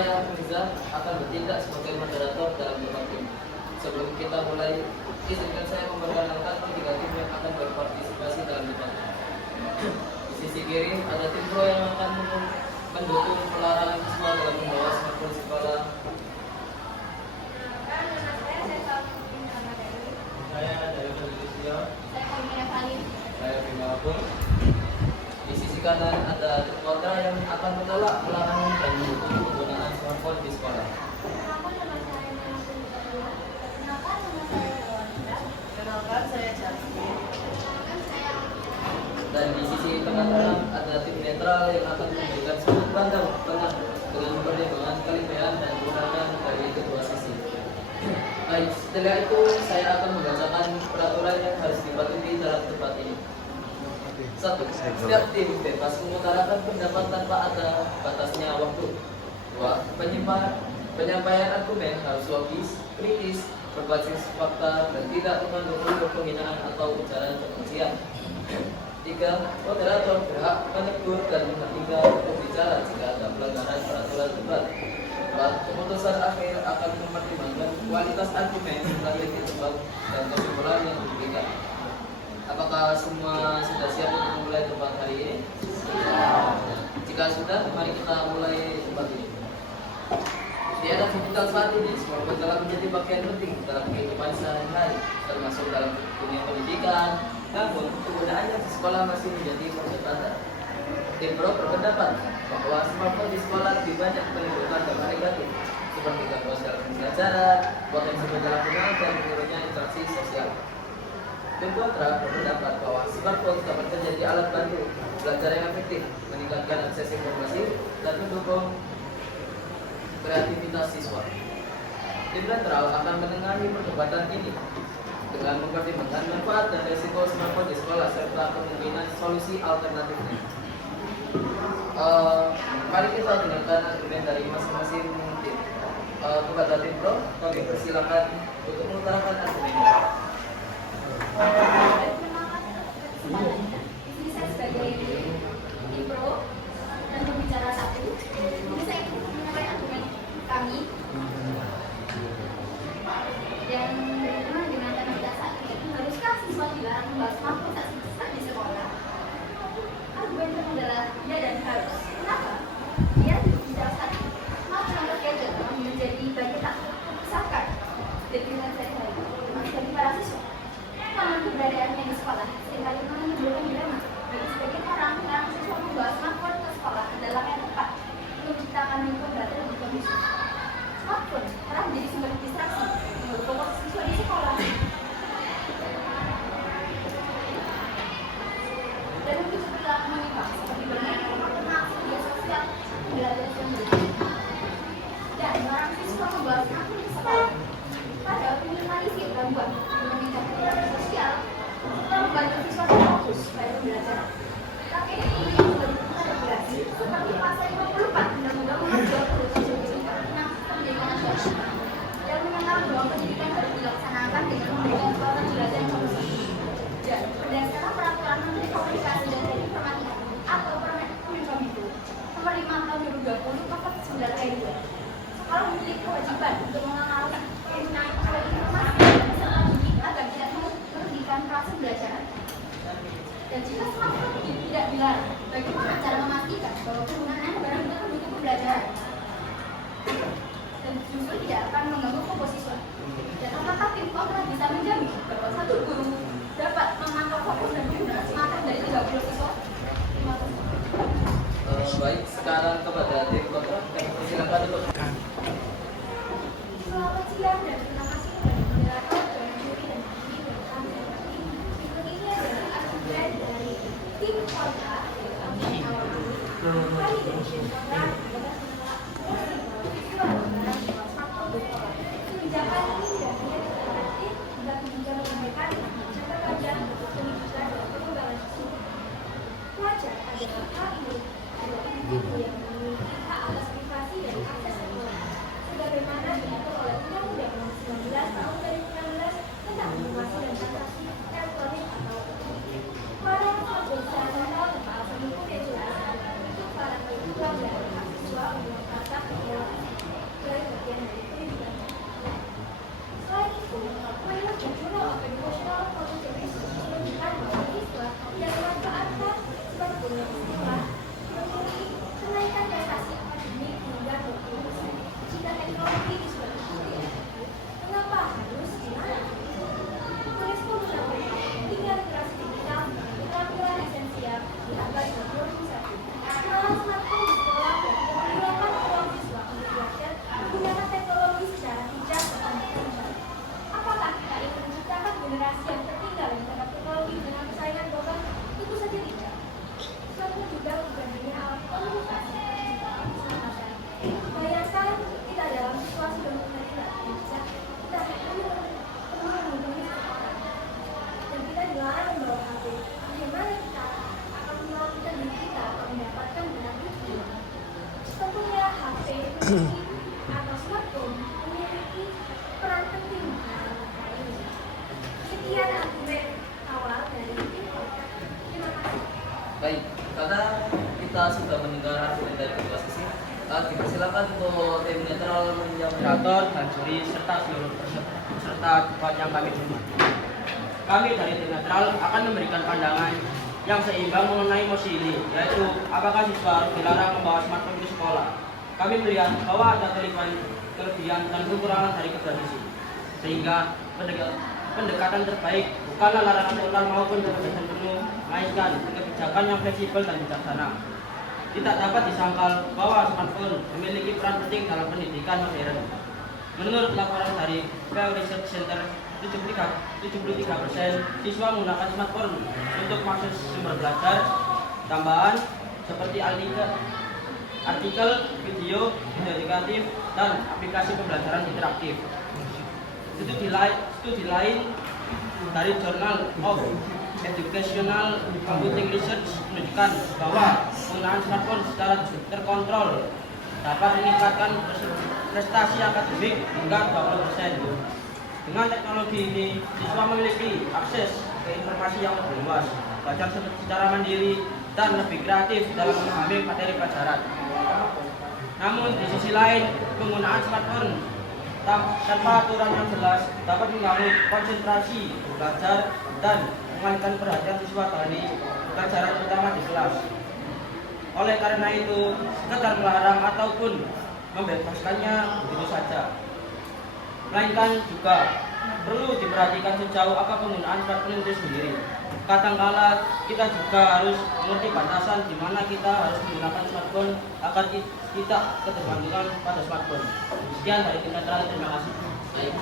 saya, Riza, akan bertindak sebagai moderator dalam debat ini. Sebelum kita mulai, izinkan saya memperkenalkan ketiga tim yang akan berpartisipasi dalam debat ini. Di sisi kiri ada tim pro yang akan mendukung pelarangan siswa dalam membawa smartphone sekolah. Saya dari Indonesia. Saya Bima Abung. Di sisi kanan ada tim kontra yang akan menolak pelarangan dan mendukung penggunaan smartphone di sekolah. Kenalkan, saya Jasmine. Dan di sisi tengah-tengah ada tim netral yang akan memberikan sudut pandang tengah dengan mempertimbangkan kelebihan dan kekurangan dari kedua sisi. Baik, setelah itu saya akan membacakan peraturan yang harus dipatuhi dalam debat ini. 1. Setiap tim bebas mengutarakan pendapat tanpa ada batasnya waktu. 2. Penyampaian argumen harus logis, kritis, berbasis fakta, dan tidak mengandung unsur penghinaan atau ujaran kebencian. 3. Moderator berhak menegur dan menghentikan pembicara jika ada pelanggaran peraturan debat. 4. Keputusan akhir akan mempertimbangkan kualitas argumen, stabilitas debat, dan kesimpulan yang diberikan. Apakah semua sudah siap untuk memulai debat hari ini? Jika sudah, mari kita mulai debat ini. Di era digital saat ini, smartphone telah menjadi bagian penting dalam kehidupan sehari-hari, termasuk dalam dunia pendidikan. Namun, penggunaannya di sekolah masih menjadi perdebatan. Tim pro berpendapat bahwa smartphone di sekolah lebih banyak menimbulkan dampak negatif, seperti gangguan dalam pembelajaran, potensi penyalahgunaan, dan menurunnya interaksi sosial. Tim kontra berpendapat bahwa smartphone dapat menjadi alat bantu belajar yang efektif, meningkatkan akses informasi, dan mendukung kreativitas siswa. Tim netral akan menengahi perdebatan ini dengan mempertimbangkan manfaat dan risiko smartphone di sekolah serta kemungkinan solusi alternatifnya. Mari kita dengarkan argumen dari masing-masing tim. Kepada tim pro, kami persilakan untuk mengutarakan argumennya. Ini saya sebagai tim pro dan pembicara satu. Ini saya ingin menyampaikan argumen kami yang berhubungan dengan tema kita saat ini. Haruskah siswa dilarang membawa smartphone saat di sekolah? Argumen kami adalah ya dan harus. Kenapa? Ya, bicara saat ini. Smartphone atau gadget menjadi bagian tak terpisahkan dari kehidupan sehari-hari, termasuk bagi para siswa. Namun keberadaannya di sekolah seringkali menimbulkan dilema. Bagi sebagian orang, melarang siswa membawa smartphone ke sekolah adalah yang tepat untuk menciptakan lingkungan belajar lebih kondusif. Smartphone telah menjadi sumber distraksi menurut pokok siswa di sekolah. Dan untuk perilaku menyimpang seperti bermain ternak, media sosial, belajar sendiri. Dan melarang siswa membawa smartphone ke sekolah. Padahal minimalisir gangguan meningkatkan interaksi sosial telah membantu siswa fokus pada pembelajaran. Tapi ini yang regulasi seperti pasal 54 Undang-Undang Nomor 20 Tahun 2005 tentang Pendidikan Nasional yang menyatakan bahwa pendidikan harus dilaksanakan dengan memberikan kesempatan belajar yang kondusif. Dan berdasarkan peraturan Menteri Komunikasi dan Informatika atau Permenkominfo Nomor 5 Tahun 2020 Pasal 9 Ayat 2, sekolah memiliki kewajiban untuk mengawasi penggunaan teknologi informasi dan didik agar tidak merugikan proses pembelajaran. Dan jika smartphone ini tidak dilarang, bagaimana cara memastikan bahwa penggunaan benar-benar mendukung pembelajaran dan justru tidak akan mengganggu fokus siswa? Dan apakah tim kontra bisa menjamin bahwa satu guru dapat memantau fokus dan penggunaan smartphone dari 30 siswa? Terima kasih. Baik, sekarang kepada tim kontra, kami persilakan untuk. Selamat siang dan terima kasih kepada moderator dan juri dan kami berkami seperti berikut ini adalah argumen dari tim kontra yang kami awali. Hari ini tim kontra adalah menolak siswa menggunakan smartphone di sekolah. Kebijakan ini tidak hanya efektif dalam menjaga kemerdekaan, menjaga pelajar, pendidikan dan pengembangan siswa. Pelajar adalah hak individu yang memiliki hak atas privasi dan akses teknologi, sebagaimana diatur oleh Undang-Undang Nomor 19 Tahun 2016 tentang informasi dan transaksi elektronik atau UIT. Pada pemeriksaan tentang alasan hukum yang jelas untuk para pelanggaran hak siswa untuk menetapkan teknologi. atau smartphone memiliki peran penting dalam hal ini. Sekian argumen awal dari tim podcast. Terima kasih. Baik, karena kita sudah mendengar argumen dari kedua sisi, dipersilakan untuk tim netral menjawab. moderator dan juri serta seluruh peserta debat yang kami hormati. Kami dari tim netral akan memberikan pandangan yang seimbang mengenai mosi ini, yaitu apakah siswa harus dilarang membawa smartphone ke sekolah. Kami melihat bahwa ada kelebihan dan kekurangan dari kedua sisi, sehingga pendekatan terbaik bukanlah larangan total maupun kebebasan penuh, melainkan kebijakan yang fleksibel dan bijaksana. Tidak dapat disangkal bahwa smartphone memiliki peran penting dalam pendidikan modern. Menurut laporan dari Pew Research Center, 73% siswa menggunakan smartphone untuk akses sumber belajar tambahan seperti artikel, video edukatif, dan aplikasi pembelajaran interaktif. Studi lain dari Journal of Educational Computing Research menunjukkan bahwa penggunaan smartphone secara terkontrol dapat meningkatkan prestasi akademik hingga 20%. Dengan teknologi ini, siswa memiliki akses ke informasi yang lebih luas, belajar secara mandiri, dan lebih kreatif dalam memahami materi pelajaran. Namun, di sisi lain, penggunaan smartphone tanpa aturan yang jelas dapat mengganggu konsentrasi belajar dan mengalihkan perhatian siswa dari pelajaran utama di kelas. Oleh karena itu, sekedar melarang ataupun membebaskannya begitu saja, melainkan juga perlu diperhatikan sejauh apa penggunaan smartphone itu sendiri. Kadangkala kita juga harus mengerti batasan di mana kita harus menggunakan smartphone agar tidak ketergantungan pada smartphone. Sekian dari tim netral, terima kasih. Baik,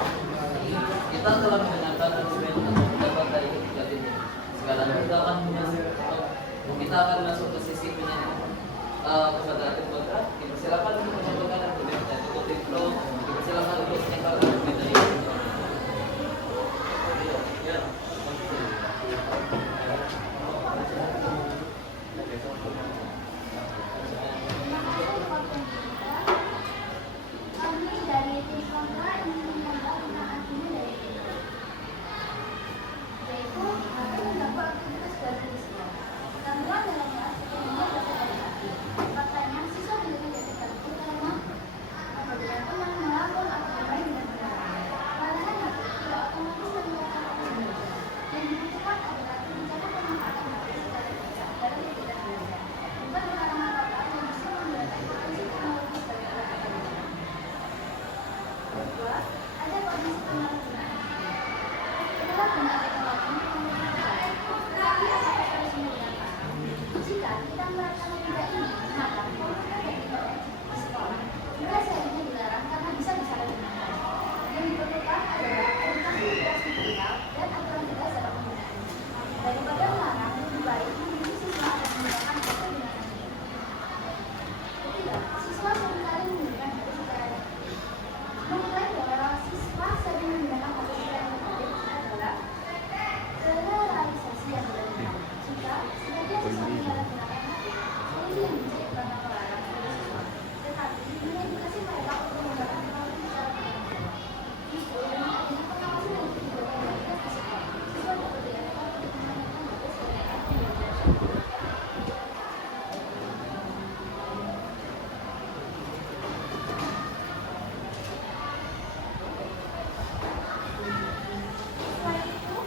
kita telah mendengarkan argumen atau pendapat dari ketiga tim. Sekarang kita akan masuk ke sisi kepada tim kontra. Dipersilakan untuk menyampaikan argumen dan untuk tim pro dipersilakan untuk menyampaikan argumen dari tim pro. Kami dari tim kontra ingin menyampaikan argumen dari tim pro, yaitu akan mengganggu aktivitas belajar di sekolah. Gangguan dalam kelas sehingga terjadi. Faktanya, siswa menjadi terganggu karena apabila teman melakukan atau bermain dengan benar. Larangan hal itu tidak otomatis meningkatkan aktivitas dan dibutuhkan adalah rencana pemanfaatan hal secara bijak dalam kegiatan belajar, bukan larangan total yang bisa memberatkan potensi teknologi sebagai alat akademik. Kedua, ada kondisi penyalahgunaan. Penyalahgunaan teknologi memiliki baik, tetapi apakah harus menggunakan? Jika kita melakukan tidak ini, maka komputer dan internet di sekolah juga seharusnya dilarang karena bisa disalahgunakan. Yang diperlukan adalah edukasi literasi digital dan aturan tegas dalam penggunaannya. Daripada melarang, lebih baik mendidik siswa agar menggunakan penggunaannya. Ketiga, siswa seringkali menggunakan HP secara negatif. Mengklaim bahwa siswa sering menggunakan HP secara negatif adalah generalisasi yang berlebihan. Jika sebagian siswa menyalahgunakan HP, solusi yang bisa bukan melarang seluruh siswa, tetapi mengedukasi mereka untuk menggunakan teknologi secara benar. Justru dengan adanya pengawasan dan kebijakan yang tegas di sekolah, siswa dapat diarahkan untuk menggunakan HP sebagai alat pembelajaran. Selain itu,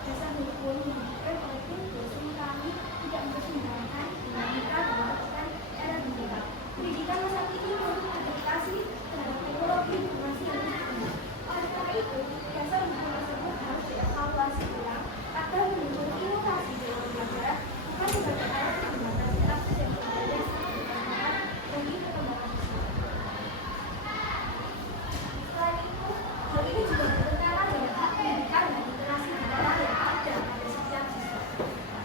dasar hukum diberikan oleh tim dosen kami tidak mempertimbangkan dinamika dan era digital. Pendidikan masa kini perlu adaptasi terhadap teknologi informasi yang lebih tinggi. Oleh karena itu, dasar hukum tersebut harus dievaluasi ulang agar mendukung inovasi dalam pembelajaran, bukan sebagai alat yang membatasi akses yang berbeda sangat bermanfaat bagi perkembangan siswa. Selain itu, hal ini juga bertentangan dengan hak pendidikan dan literasi digital yang ada pada setiap siswa.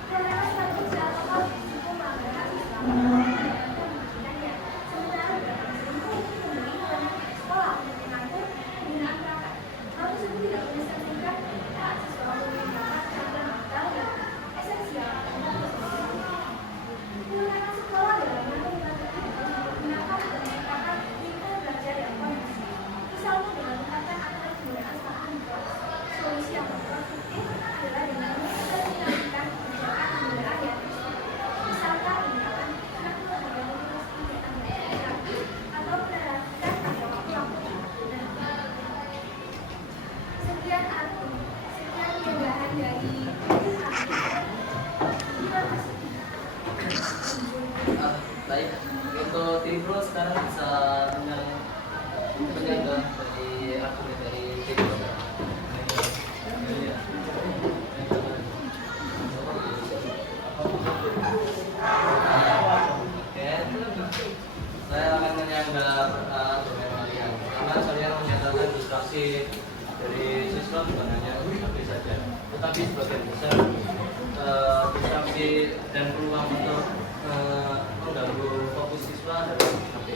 Karena strategi atau risiko pelanggaran siswa mengakibatkan pendidikannya, sementara beberapa sering mungkin memberi sekolah untuk mengatur penggunaan perangkat. Hal tersebut tidak menyelesaikan hak siswa untuk menggunakan program digital yang esensial untuk berkembang. Penggunaan sekolah dalam mengatur Baik, untuk tim Pro sekarang bisa menyangga dari akun dari tim Pro. Oke, saya akan menyangga domain kalian. Pertama, kalian menyatakan distraksi dari siswa bukan hanya HP saja, tetapi sebagian besar distraksi dan peluang untuk mengganggu fokus siswa dari HP.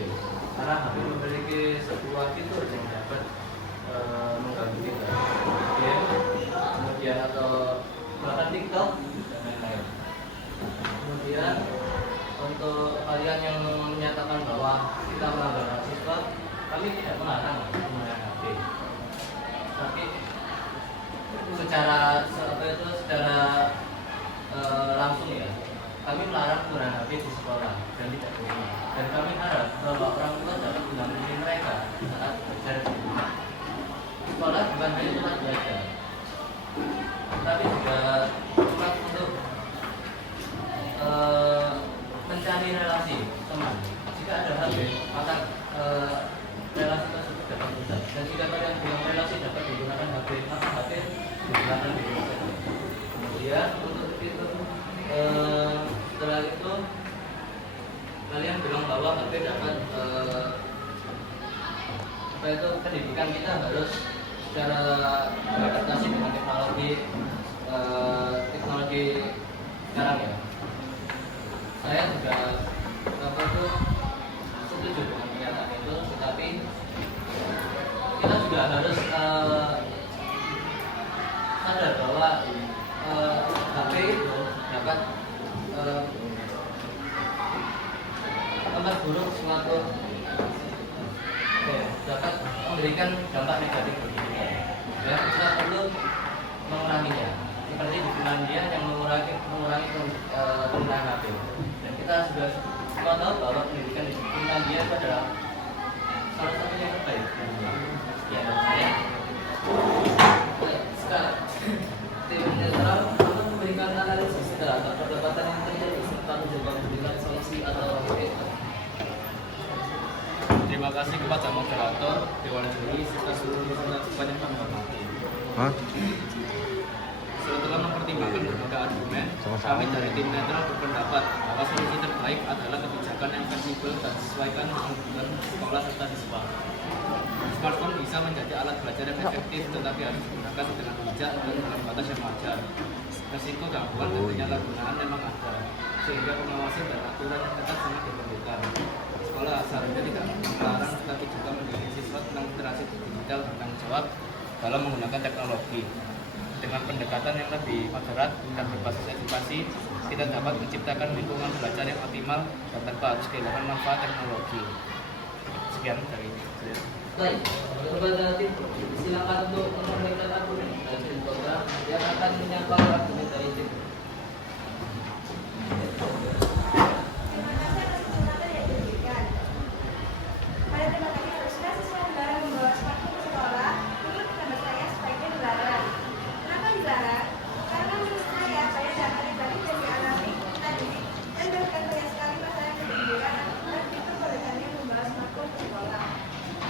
Karena HP memiliki sebuah fitur yang dapat mengganggu kita, game, kemudian atau bahkan TikTok dan lain-lain. Kemudian untuk kalian yang menyatakan bahwa kita melanggar hak siswa, kami tidak melarang menggunakan HP, tapi secara langsung ya, kami melarang penggunaan HP di sekolah dan tidak boleh. Dan kami harap bahwa orang tua dapat mendampingi mereka saat belajar di rumah. Sekolah bukan hanya tempat belajar, tapi juga tempat untuk mencari relasi teman. Jika ada HP, maka relasi tersebut dapat rusak. Dan jika kalian bilang relasi dapat digunakan HP, maka HP digunakan di rumah. Kemudian untuk itu setelah itu kalian bilang bahwa HP dapat pendidikan kita harus secara beradaptasi dengan teknologi sekarang ya. Saya juga setuju dengan pernyataan itu, tetapi kita juga harus sadar bahwa HP itu dapat tempat buruk suatu dapat memberikan dampak negatif bagi kita. Ya, kita perlu menguranginya. Seperti di Finlandia yang mengurangi penggunaan HP. Dan kita sudah semua tahu bahwa pendidikan di Finlandia itu adalah salah satu yang terbaik. Ya, dan saya sekarang tim netral untuk memberikan analisis terhadap perdebatan yang terjadi serta mencoba memberikan solusi atau Terima kasih kepada moderator, Dewan Juri, serta seluruh peserta yang kami hormati. Setelah mempertimbangkan berbagai argumen, kami dari tim netral berpendapat bahwa solusi terbaik adalah kebijakan yang fleksibel dan disesuaikan dengan kebutuhan sekolah serta siswa. Smartphone bisa menjadi alat belajar yang efektif, tetapi harus digunakan dengan bijak dan dalam batas yang wajar. Risiko gangguan dan penyalahgunaan memang ada, sehingga pengawasan dan aturan yang ketat sangat diperlukan. Sekolah seharusnya tidak melarang, tetapi juga mendidik siswa tentang literasi digital dan tanggung jawab dalam menggunakan teknologi. Dengan pendekatan yang lebih moderat dan berbasis edukasi, kita dapat menciptakan lingkungan belajar yang optimal dan tanpa harus kehilangan manfaat teknologi. Sekian dari saya. Baik, kepada tim silakan untuk menyampaikan argumen dari tim program yang akan menyampaikan argumen dari tim.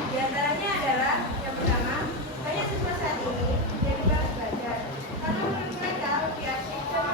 Di antaranya adalah yang pertama, banyak siswa saat ini jadi bagus belajar karena menurut mereka lebih asyik dan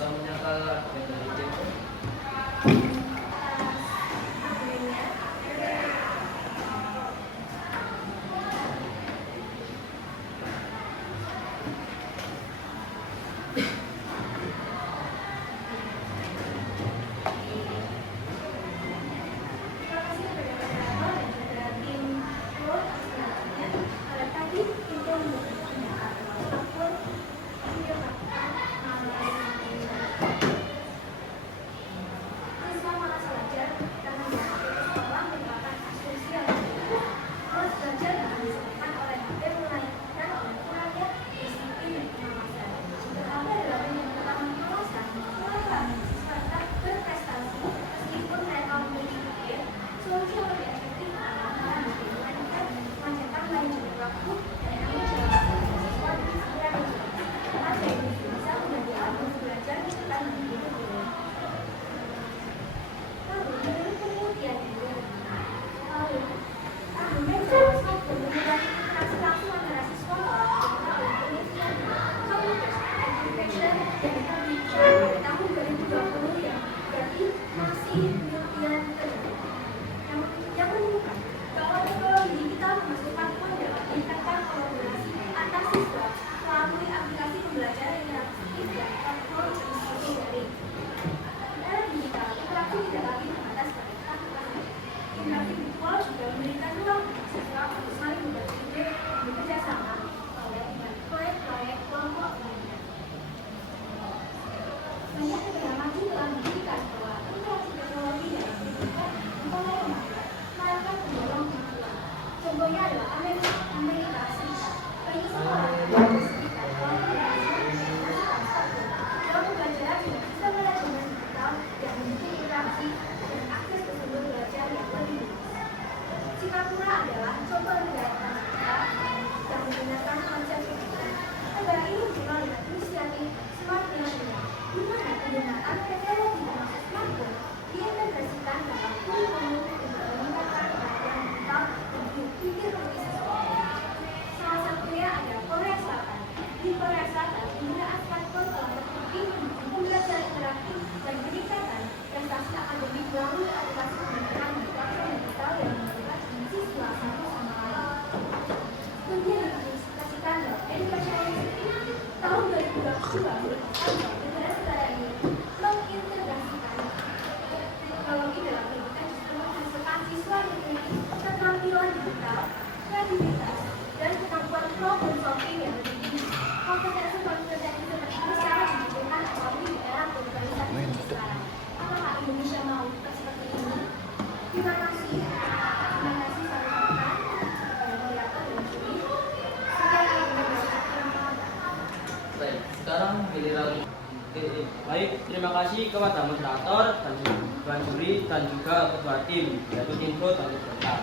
bisa menyangkal argumen dari Tempo. Baik, sekarang giliran Baik, terima kasih kepada moderator dan tuan juri dan juga ketua tim yaitu Timbo dan peserta.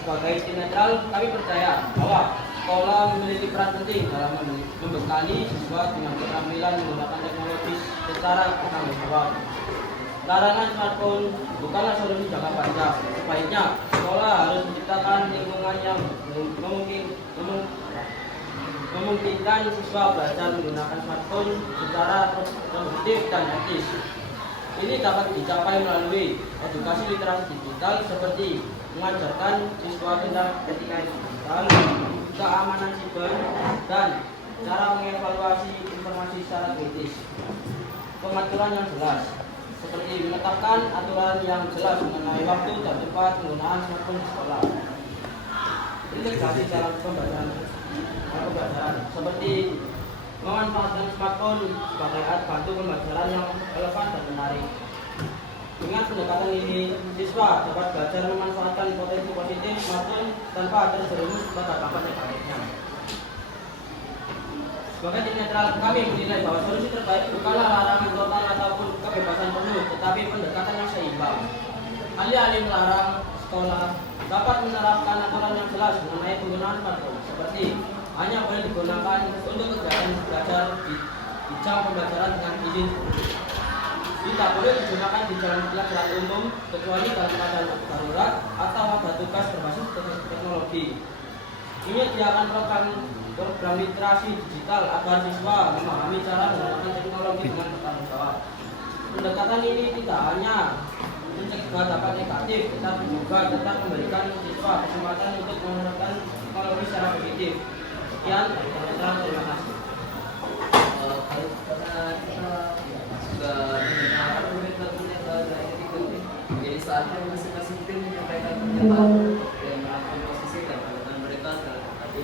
Sebagai tim netral, kami percaya bahwa sekolah memiliki peran penting dalam membekali siswa dengan keterampilan menggunakan teknologi secara bertanggung jawab. Larangan smartphone bukanlah solusi jangka panjang. Sebaiknya sekolah harus menciptakan lingkungan yang memungkinkan siswa belajar menggunakan smartphone secara produktif dan etis. Ini dapat dicapai melalui edukasi literasi digital seperti mengajarkan siswa tentang etika digital, keamanan siber, dan cara mengevaluasi informasi secara kritis. Pengaturan yang jelas, seperti menetapkan aturan yang jelas mengenai waktu dan tempat penggunaan smartphone di sekolah. Integrasi cara pembelajaran seperti memanfaatkan smartphone sebagai alat bantu pembelajaran yang relevan dan menarik. Dengan pendekatan ini, siswa dapat belajar memanfaatkan potensi positif smartphone tanpa terjerumus pada dampak negatifnya. Sebagai tim netral, kami menilai bahwa solusi terbaik bukanlah larangan total ataupun kebebasan penuh, tetapi pendekatan yang seimbang. Alih-alih melarang, sekolah dapat menerapkan aturan yang jelas mengenai penggunaan smartphone, seperti hanya boleh digunakan untuk kegiatan belajar di jam pembelajaran dengan izin guru. Tidak boleh digunakan di jalan pelajaran umum kecuali dalam keadaan darurat atau ada tugas berbasis teknologi. Ini dia akan program program literasi digital agar siswa memahami cara menggunakan teknologi dengan bertanggung jawab. Pendekatan ini tidak hanya mencegah dampak negatif, tetapi juga tetap memberikan siswa kesempatan untuk menerapkan teknologi secara positif. Sekian, terima kasih. Karena kita sudah mendengar pernyataan dari itu, jadi saatnya masing-masing tim menyampaikan pernyataan yang mengkomposisikan pernyataan mereka secara tadi.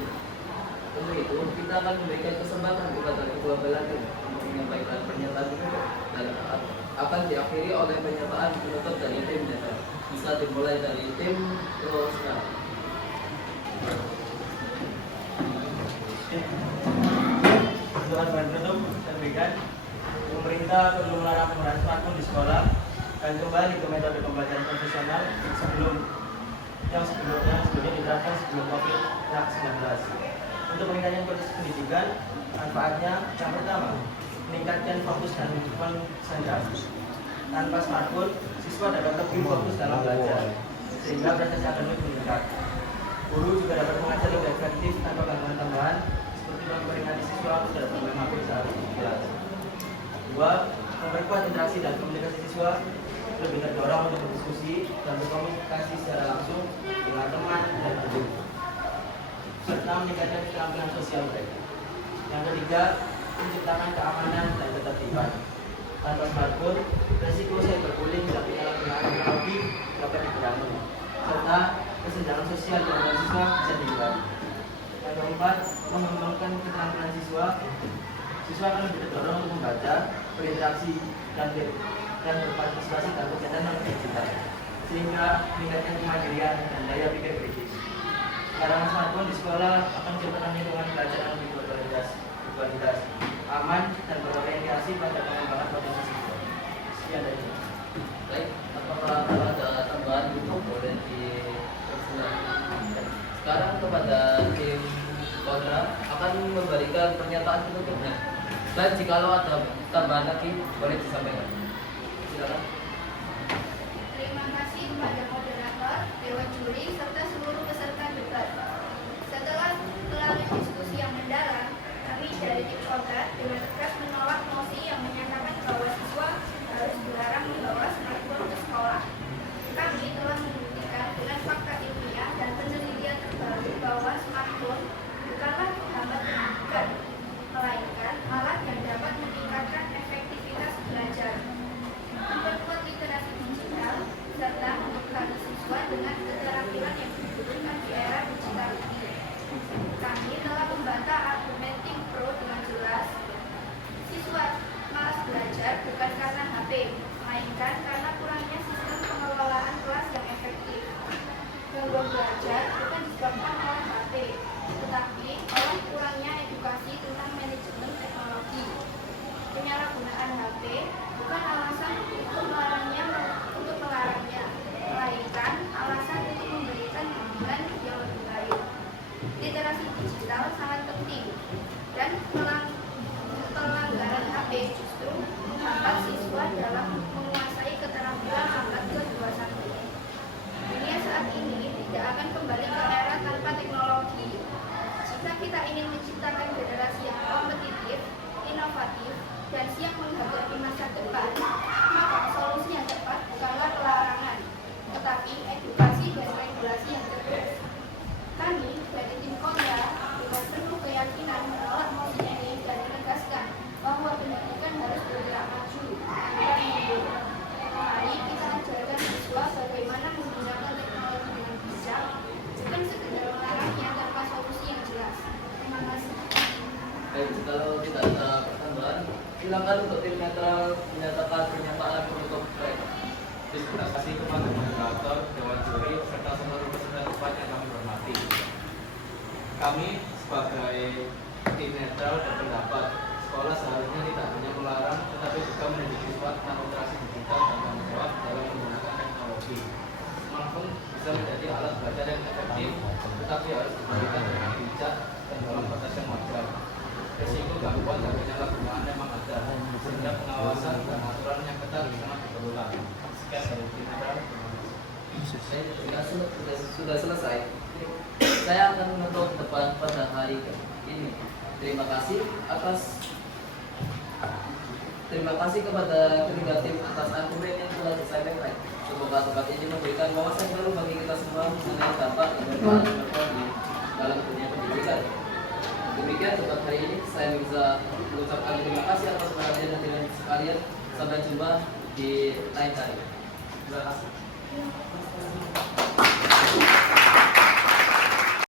Untuk itu, kita akan memberikan kesempatan kepada kedua belah tim untuk menyampaikan pernyataan itu dan akan diakhiri oleh pernyataan penutup dari tim netral. Bisa dimulai dari tim terus. Untuk bahan penutup saya berikan, pemerintah perlu melarang penggunaan smartphone di sekolah dan kembali ke metode pembelajaran profesional yang sebelumnya diterapkan sebelum COVID-19. Untuk meningkatkan kualitas pendidikan, manfaatnya yang pertama, meningkatkan fokus dan konsentrasi. Tanpa smartphone, siswa dapat lebih fokus dalam belajar, sehingga prestasi akademik meningkat. Guru juga dapat mengajar lebih efektif tanpa gangguan tambahan, seperti memperingati siswa tidak dapat mengambil saat kelas. 2. Memperkuat interaksi dan komunikasi siswa, lebih terdorong untuk berdiskusi dan berkomunikasi secara langsung dengan teman dan guru, serta meningkatkan keterampilan sosial mereka. Yang ketiga, menciptakan keamanan dan ketertiban. Tanpa smartphone, resiko cyberbullying dan penyalahgunaan teknologi dapat dikurangi, serta kesenjangan sosial di antara siswa bisa dihindari. Yang keempat, mengembangkan keterampilan siswa. Siswa akan lebih terdorong untuk membaca, berinteraksi, dan berpartisipasi dalam kegiatan non digital, sehingga meningkatkan kemandirian dan daya pikir kritis. Larangan smartphone di sekolah akan menciptakan lingkungan belajar yang lebih berkualitas, aman, dan berorientasi pada pengembangan potensi siswa. Sekian dari saya. Baik, apakah ada tambahan untuk boleh dipersilakan? Sekarang kepada tim kontra akan memberikan pernyataan penutupnya. Dan jikalau ada tambahan lagi boleh disampaikan. Silakan. Terima kasih kepada moderator, dewan juri, serta seluruh peserta debat. Setelah melalui diskusi yang mendalam, kami dari tim kontra dengan tegas menolak mosi yang menyatakan bahwa siswa harus dilarang membawa smartphone ke sekolah. Kami telah membuktikan dengan fakta ilmiah dan penelitian terbaru bahwa smartphone bukanlah penghambat pendidikan, melainkan alat yang dapat meningkatkan efektivitas belajar, memperkuat literasi digital, serta membekali siswa dengan keterampilan yang dibutuhkan di era digital ini. Kami telah membantah argumen tim pro dengan jelas. Siswa malas belajar bukan karena HP, melainkan karena kurangnya sistem pengelolaan kelas yang efektif. Gangguan belajar bukan disebabkan oleh HP, tetapi oleh kurangnya edukasi tentang manajemen teknologi. Penyalahgunaan HP bukan alasan untuk melarangnya, melainkan alasan untuk memberikan bimbingan yang lebih baik. Literasi digital sangat penting, dan pelanggaran HP justru menghambat siswa dalam menguasai keterampilan abad ke-21. Dunia saat ini tidak akan kembali ke era tanpa teknologi. Jika kita ingin menciptakan generasi yang kompetitif, inovatif, dan siap menghadapi masa depan, maka solusi yang tepat bukanlah pelarangan, tetapi edukasi dan regulasi yang cerdas. Kami dari tim kontra dengan penuh keyakinan menolak mosi ini dan menegaskan bahwa pendidikan harus bergerak maju, bukan mundur. Mari kita ajarkan siswa bagaimana menggunakan teknologi dengan bijak, bukan sekedar melarangnya tanpa solusi yang jelas. Terima kasih. Baik, kalau tidak ada pertambahan, silakan untuk tim netral menyatakan pernyataan penutup mereka. Terima kasih kepada moderator, dewan juri, serta seluruh peserta debat yang kami hormati. Kami sebagai tim netral berpendapat sekolah seharusnya tidak hanya melarang, tetapi juga mendidik siswa tentang literasi digital dan tanggung jawab dalam menggunakan teknologi. Smartphone bisa menjadi alat belajar yang efektif, tetapi harus diberikan dengan bijak dan dalam batas yang wajar. Risiko gangguan dan penyalahgunaan memang ada, sehingga pengawasan dan aturan yang ketat sangat diperlukan. Sekian dari tim netral. Sudah selesai. Saya akan menutup debat pada hari ini. Terima kasih kepada ketiga tim atas argumen yang telah disampaikan. Semoga tempat ini memberikan wawasan baru bagi kita semua mengenai dampak dan manfaat di dalam dunia pendidikan. Demikian tempat hari ini, saya bisa mengucapkan terima kasih atas perhatian dan hadirin sekalian. Sampai jumpa di lain kali. Terima kasih.